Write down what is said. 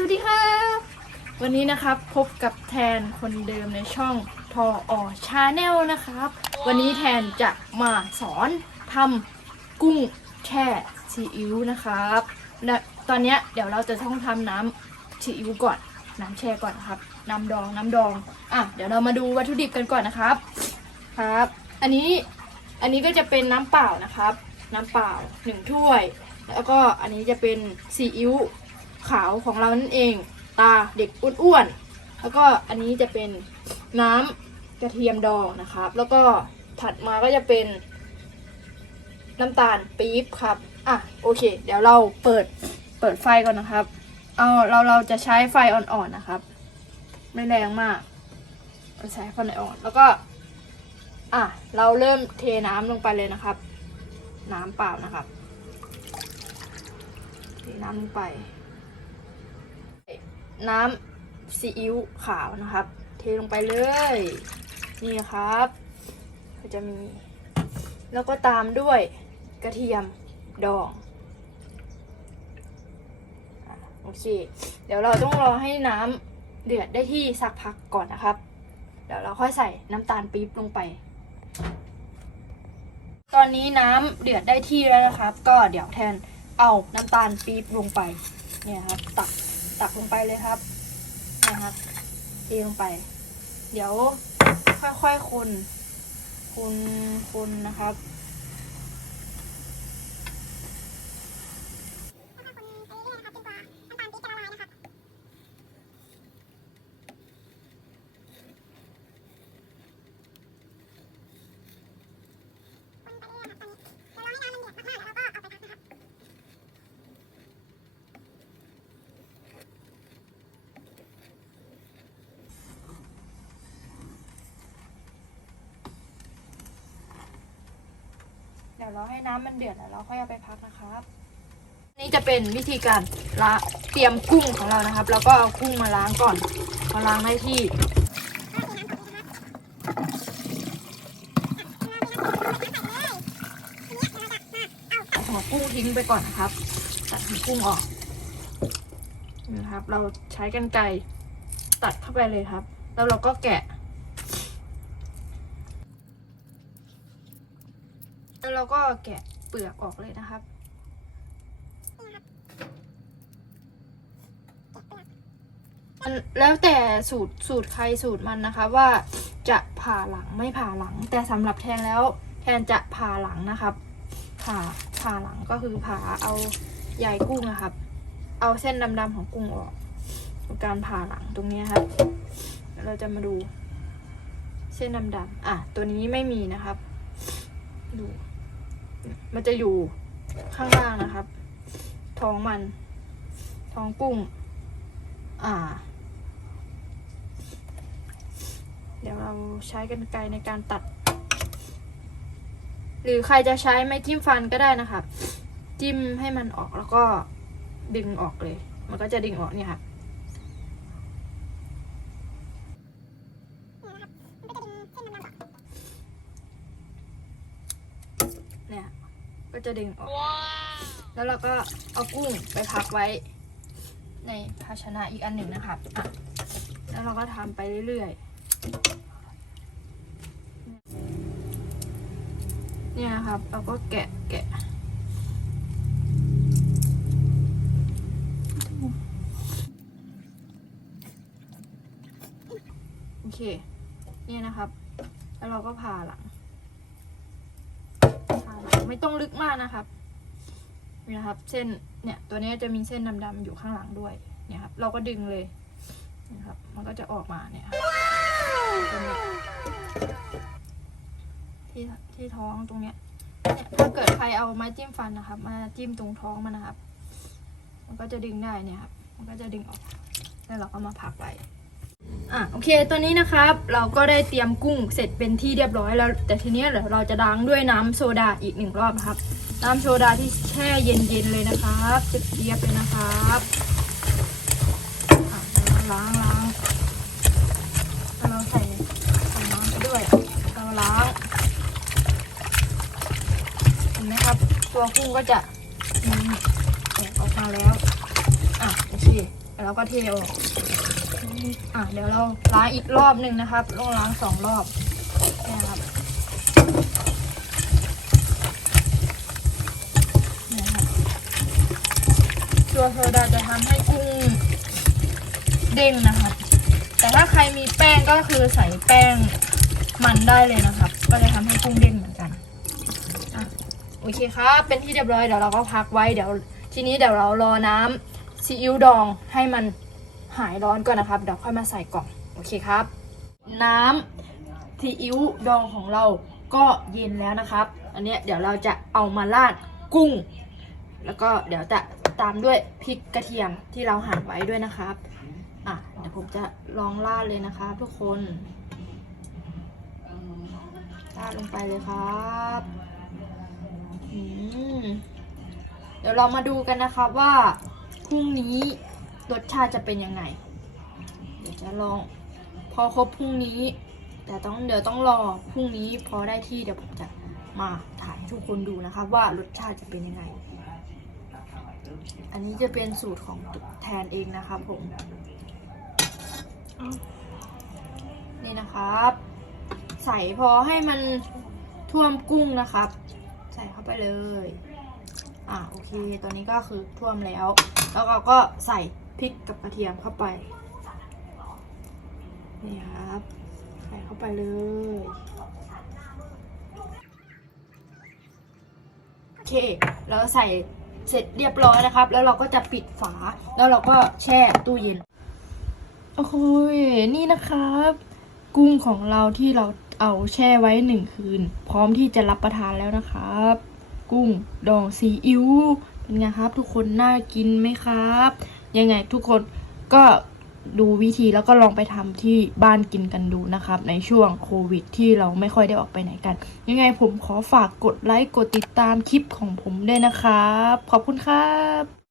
สวัสดีครับวันนี้นะครับพบกับแทนคนเดิมในช่องทออชาแนลนะครับ วันนี้แทนจะมาสอนทำกุ้งแช่ซีอิ๊วนะครับและตอนนี้เดี๋ยวเราจะต้องทำน้ำซีอิ๊วก่อน น้ำแช่ก่อนครับ น้ำดองน้ำดอง อะเดี๋ยวเรามาดูวัตถุดิบกันก่อนนะครับ ครับ อันนี้อันนี้ก็จะเป็นน้ำเปล่านะครับ น้ำเปล่าหนึ่งถ้วย แล้วก็อันนี้จะเป็นซีอิ๊ว ขาวของเรานั่นเอง ตาเด็กอ้วนๆแล้วก็อันนี้จะเป็นน้ำกระเทียมดองนะครับ แล้วก็ถัดมาก็จะเป็นน้ำตาลปี๊บครับ อะโอเค เดี๋ยวเราเปิดเปิดไฟก่อนนะครับ เอาเราเราจะใช้ไฟอ่อนๆนะครับ ไม่แรงมากเราใช้ไฟอ่อนแล้วก็ อะเราเริ่มเทน้ำลงไปเลยนะครับ น้ำเปล่านะครับ เทน้ำลงไป น้ำซีอิ๊วขาวนะครับ เทลงไปเลย นี่ครับ ก็จะมี แล้วก็ตามด้วยกระเทียมดองโอเค เดี๋ยวเราต้องรอให้น้ำเดือดได้ที่สักพักก่อนนะครับ เดี๋ยวเราค่อยใส่น้ำตาลปี๊บลงไป ตอนนี้น้ำเดือดได้ที่แล้วนะครับ ก็เดี๋ยวแทนเอาน้ำตาลปี๊บลงไป เนี่ยครับ ตัก ตักลงไปเลยครับนะครับเทลงไป เดี๋ยวค่อยๆคนคนคนนะครับ ดี๋ยวเราให้น้ำมันเดือดแล้วเราค่อยเอาไปพักนะครับนี่จะเป็นวิธีการละเตรียมกุ้งของเรานะครับ แล้วก็เอากุ้งมาล้างก่อนมาล้างให้ที่หัวกุ้งทิ้งไปก่อนนะครับตัดหัวกุ้งออกนี่นะครับ เราใช้กันไกรตัดเข้าไปเลยครับ แล้วเราก็แกะ แก็แกะเปลือกออกเลยนะครับแล้วแต่สูตรสูตรใครสูตรมันนะคะว่าจะผ่าหลังไม่ผ่าหลัง แต่สำหรับแทนแล้วแทนจะผ่าหลังนะครับ ผ่าผ่าหลังก็คือผ่าเอาใยกุ้งนะครับ เอาเส้นดำๆของกุ้งออก การผ่าหลังตรงนี้ครับเดี๋ยวเราจะมาดู เส้นดำๆอะตัวนี้ไม่มีนะครับ ดู มันจะอยู่ข้างล่างนะครับ ท้องมัน ท้องกุ้ง อ่า เดี๋ยวเราใช้กันไกรในการตัด หรือใครจะใช้ไม้จิ้มฟันก็ได้นะครับ จิ้มให้มันออกแล้วก็ดึงออกเลย มันก็จะดึงออกเนี่ยครับ เนี่ย ก็จะดึงออก แล้วเราก็เอากุ้งไปพักไว้ ในภาชนะอีกอันหนึ่งนะครับอะแล้วเราก็ทำไปเรื่อยๆ เนี่ยนะครับ เราก็แกะแกะโอเค เนี่ยนะครับ แล้วเราก็ผ่าหลังผ่าหลัง ไม่ต้องลึกมากนะครับนี่นะครับ เส้นเนี่ยตัวนี้จะมีเส้นดำๆอยู่ข้างหลังด้วยเนี่ยครับ เราก็ดึงเลยนะครับ มันก็จะออกมาเนี่ยครับที่ที่ท้องตรงเนี้ยเนี่ยถ้าเกิดใครเอาไม้จิ้มฟันนะครับ มาจิ้มตรงท้องมันนะครับ มันก็จะดึงได้เนี่ยครับ มันก็จะดึงออก แล้วเราก็มาพักไว้ อะโอเคตอนนี้นะครับเราก็ได้เตรียมกุ้งเสร็จเป็นที่เรียบร้อยแล้ว แต่ทีเนี้ยเดี๋ยวเราจะล้างด้วยน้ำโซดาอีกหนึ่งรอบครับ น้ำโซดาที่แช่เย็นๆเลยนะครับจะเทียบเลยนะครับล้างล้างแล้วเราใส่ใส่น้ำไปด้วยเราล้างเห็นไหมครับ ตัวกุ้งก็จะออกมาแล้วอะโอเคเราก็เทออก อะเดี๋ยวเราล้างอีกรอบหนึ่งนะครับต้องล้างสองรอบนี่ครับนี่ครับตัวโซดาจะทำให้กุ้งเด้งนะครับ แต่ถ้าใครมีแป้งก็คือใส่แป้งมันได้เลยนะครับ ก็จะทำให้กุ้งเด้งเหมือนกันอะโอเคครับ เป็นที่เรียบร้อยเดี๋ยวเราก็พักไว้เดี๋ยว ทีนี้เดี๋ยวเรารอน้ำซีอิ๊วดองให้มัน หายร้อนก่อนนะครับเดี๋ยวค่อยมาใส่กล่องโอเคครับ น้ำซีอิ๊วดองของเราก็เย็นแล้วนะครับ อันเนี้ยเดี๋ยวเราจะเอามาราดกุ้ง แล้วก็เดี๋ยวจะตามด้วยพริกกระเทียมที่เราหั่นไว้ด้วยนะครับอะเดี๋ยวผมจะลองราดเลยนะครับทุกคนราดลงไปเลยครับเดี๋ยวเรามาดูกันนะครับว่าพรุ่งนี้ รสชาติจะเป็นยังไง เดี๋ยวจะลอง พอครบพรุ่งนี้ แต่ต้องเดี๋ยวต้องรอพรุ่งนี้พอได้ที่เดี๋ยวผมจะมาถ่ายให้ทุกคนดูนะครับว่ารสชาติจะเป็นยังไง อันนี้จะเป็นสูตรของแทนเองนะครับผม นี่นะครับ ใส่พอให้มันท่วมกุ้งนะครับ ใส่เข้าไปเลย อ่าโอเค ตอนนี้ก็คือท่วมแล้ว แล้วเราก็ใส่ พริกกับกระเทียมเข้าไป นี่ครับ ใส่เข้าไปเลย โอเค แล้วใส่เสร็จเรียบร้อยนะครับ แล้วเราก็จะปิดฝา แล้วเราก็แช่ตู้เย็น โอ้โหนี่นะครับ กุ้งของเราที่เราเอาแช่ไว้หนึ่งคืน พร้อมที่จะรับประทานแล้วนะครับ กุ้งดองซีอิ๊วเป็นไงครับ ทุกคนน่ากินไหมครับ ยังไงทุกคนก็ดูวิธีแล้วก็ลองไปทำที่บ้านกินกันดูนะครับ ในช่วงโควิด ที่เราไม่ค่อยได้ออกไปไหนกัน ยังไงผมขอฝากกดไลค์กดติดตามคลิปของผมด้วยนะครับ ขอบคุณครับ